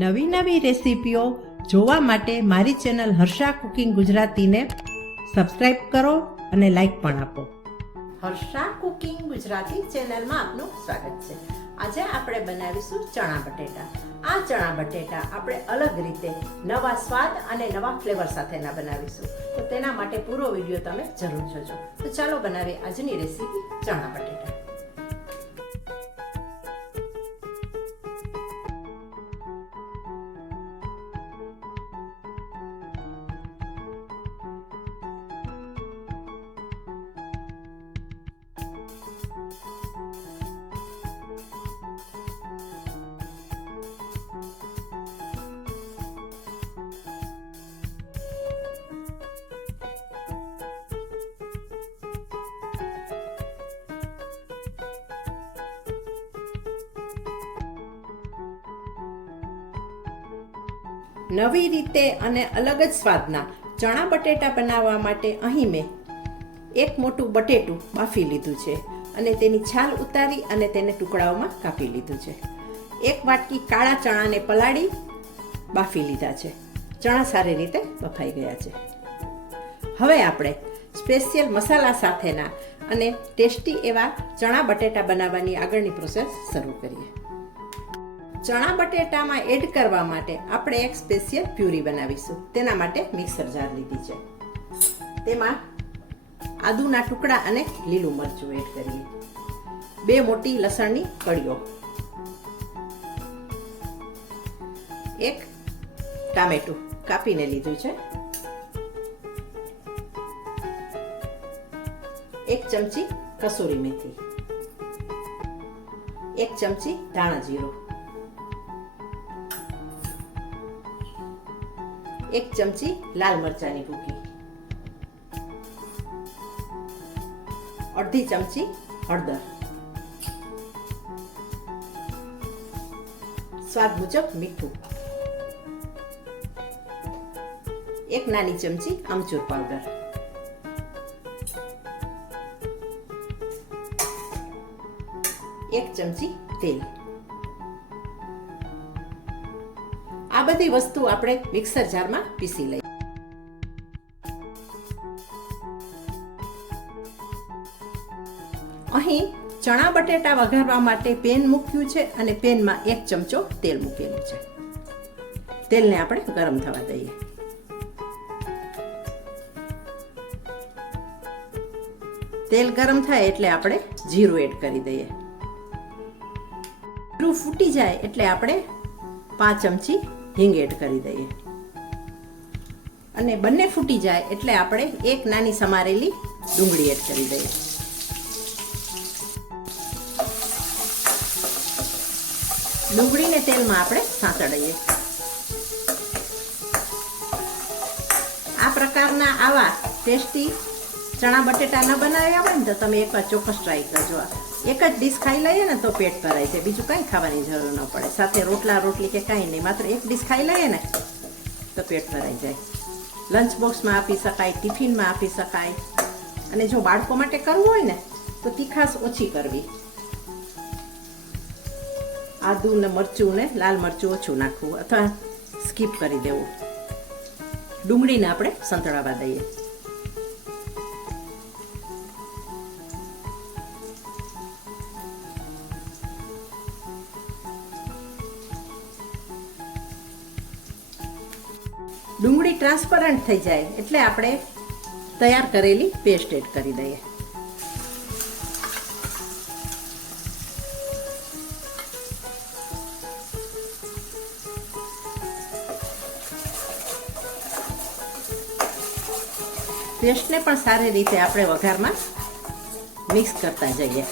નવી નવી રેસીપીઓ જોવા માટે મારી ચેનલ હર્ષા કુકિંગ ગુજરાતીને સબસ્ક્રાઇબ કરો અને લાઈક પણ આપો. હર્ષા કુકિંગ ગુજરાતી ચેનલમાં આપનું સ્વાગત છે. આજે આપણે બનાવીશું ચણા બટેટા. આ ચણા બટેટા આપણે અલગ રીતે નવા સ્વાદ અને નવા ફ્લેવર સાથેના બનાવીશું. તો તેના માટે પૂરો વિડીયો તમે જરૂર જોજો. તો ચાલો બનાવીએ આજની રેસીપી ચણા બટેટા. નવી રીતે અને અલગ જ સ્વાદના ચણા બટેટા બનાવવા માટે અહીં મેં એક મોટું બટેટું બાફી લીધું છે અને તેની છાલ ઉતારી અને તેને ટુકડાઓમાં કાપી લીધું છે. એક વાટકી કાળા ચણાને પલાળી બાફી લીધા છે. ચણા સારી રીતે બફાઈ ગયા છે. હવે આપણે સ્પેશિયલ મસાલા સાથેના અને ટેસ્ટી એવા ચણા બટેટા બનાવવાની આગળની પ્રોસેસ શરૂ કરીએ. ચણા બટેટામાં એડ કરવા માટે આપણે એક સ્પેશિયલ પ્યુરી બનાવીશું. તેના માટે મિક્સર જાર લીધી છે. તેમાં આદુના ટુકડા અને લીલું મરચું એડ કરીએ. 2 મોટી લસણની કળીઓ, 1 ટામેટું કાપીને લીધું છે, 1 ચમચી કસૂરી મેથી, 1 ચમચી ધાણા જીરું, 1 ચમચી લાલ મરચાની ભૂકી, 1/2 ચમચી હળદર, સ્વાદ મુજબ મીઠું, 1 નાની ચમચી આમચૂર પાવડર, 1 ચમચી તેલ. આ બધી વસ્તુ આપણે મિક્સર જારમાં પીસી લઈએ. અહીં ચણા બટેટા વઘારવા માટે પેન મૂક્યું છે અને પેનમાં 1 ચમચો તેલ મૂકેલું છે. તેલને આપણે ગરમ થવા દઈએ. તેલ ગરમ થાય એટલે આપણે જીરું એડ કરી દઈએ. જીરું ફૂટી જાય એટલે આપણે 5 ચમચી હિંગ એડ કરી દઈએ અને બંને ફૂટી જાય એટલે આપણે 1 નાની સમારેલી ડુંગળી એડ કરી દઈએ. ડુંગળીને તેલમાં આપણે સાંતળીએ. આ પ્રકારના આવા ટેસ્ટી ચણા બટેટા ન બનાવ્યા હોય ને તો તમે એકવાર ચોક્કસ ટ્રાય કરજો. એક જ ડીશ ખાઈ લઈએ ને તો પેટ ભરાય છે. બીજું કંઈ ખાવાની જરૂર ન પડે. સાથે રોટલા રોટલી કે કાંઈ નહીં, માત્ર એક ડીશ ખાઈ લઈએ ને તો પેટ ભરાઈ જાય. લંચ બોક્સમાં આપી શકાય, ટિફિનમાં આપી શકાય. અને જો બાળકો માટે કરવું હોય ને તો તીખાશ ઓછી કરવી. આદુ ને મરચું ને લાલ મરચું ઓછું નાખવું અથવા સ્કીપ કરી દેવું. ડુંગળીને આપણે સંતળાવા દઈએ. ડુંગળી ટ્રાન્સપરન્ટ થઈ જાય એટલે આપણે તૈયાર કરેલી પેસ્ટ એડ કરી દઈએ. પેસ્ટને પણ સારી રીતે આપણે વઘારમાં મિક્સ કરતા જઈએ.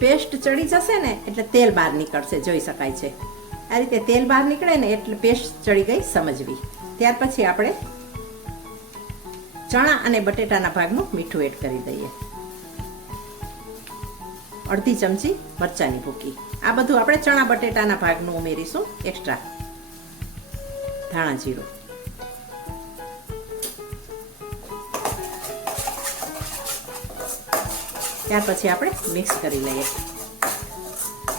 પેસ્ટ ચડી જશે ને એટલે તેલ બહાર નીકળશે, જોઈ શકાય છે. આ રીતે તેલ બહાર નીકળે ને એટલે પેસ્ટ ચડી ગઈ સમજવી. ત્યાર પછી આપણે ચણા અને બટેટાના ભાગનું મીઠું એડ કરી દઈએ. અડધી ચમચી મરચાંની ભૂકી. આ બધું આપણે ચણા બટેટાના ભાગનું ઉમેરીશું એક્સ્ટ્રા. ધાણા જીરું. ત્યાર પછી આપણે મિક્સ કરી લઈએ.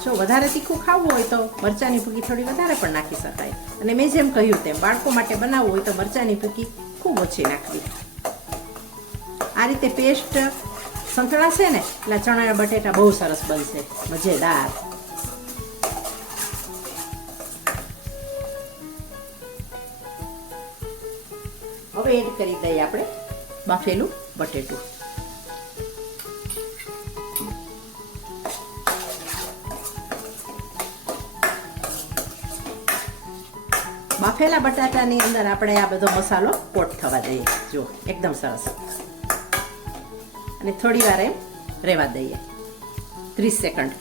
જો વધારે તીખું ખાવું હોય તો મરચાંની ભૂકી થોડી વધારે પણ નાખી શકાય. અને મેં જેમ કહ્યું તેમ બાળકો માટે બનાવવું હોય તો મરચાંની ભૂકી ખૂબ ઓછી નાખવી. આ રીતે પેસ્ટ સંતળાશે ને એટલે ચણા બટેટા બહુ સરસ બનશે, મજેદાર. હવે એડ કરી દઈએ આપણે બાફેલું બટેટું. બાફેલા બટાટાની અંદર આપણે આ બધો મસાલો કોટ થવા દઈએ. જો એકદમ સરસ. અને થોડી વાર એમ રહેવા દઈએ 30 સેકન્ડ.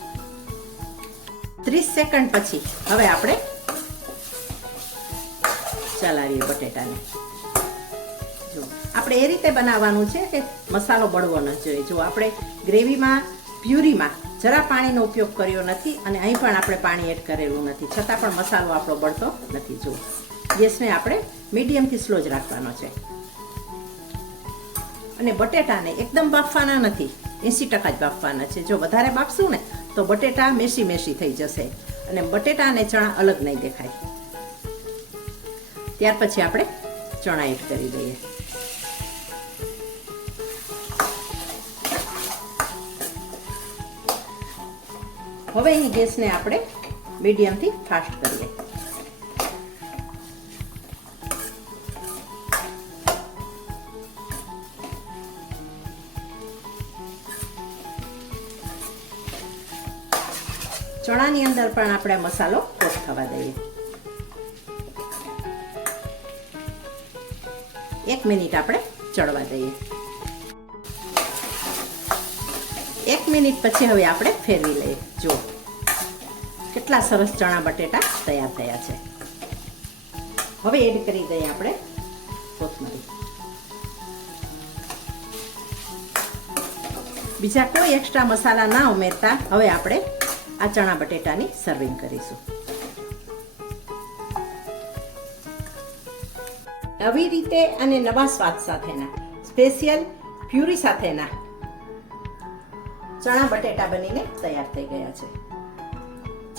30 સેકન્ડ પછી હવે આપણે ચલાવીએ બટેટાને. જો આપણે એ રીતે બનાવવાનું છે કે મસાલો બળવો ન જોઈએ. જો આપણે ગ્રેવીમાં પ્યુરીમાં જરા પાણીનો ઉપયોગ કર્યો નથી અને અહીં પણ આપણે પાણી એડ કરેલું નથી, છતાં પણ મસાલો આપણો બળતો નથી. જો ગેસને આપણે મીડિયમથી સ્લો જ રાખવાનો છે. અને બટેટાને એકદમ બાફવાના નથી, 80% જ બાફવાના છે. જો વધારે બાફશું ને તો બટેટા મેસી મેસી થઈ જશે અને બટેટા અને ચણા અલગ નહીં દેખાય. ત્યાર પછી આપણે ચણા એડ કરી દઈએ. હવે અહીં ગેસને આપણે મીડિયમથી ફાસ્ટ કરીએ. ચણાની અંદર પણ આપણે મસાલો કોટ થવા દઈએ. 1 મિનિટ આપણે ચડવા દઈએ. 1 મિનિટ પછી હવે આપણે ફેરવી લઈએ. જો કેટલા સરસ ચણા બટેટા તૈયાર થયા છે. હવે એડ કરી દઈએ આપણે કોથમરી. બીજા કોઈ એક્સ્ટ્રા મસાલા ના ઉમેરતા હવે આપણે આ ચણા બટેટાની સર્વિંગ કરીશું. નવી રીતે અને નવા સ્વાદ સાથેના સ્પેશિયલ પ્યુરી સાથેના ચણા બટેટા બનીને તૈયાર થઈ ગયા છે.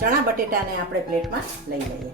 ચણા બટેટાને આપણે પ્લેટમાં લઈ લઈએ.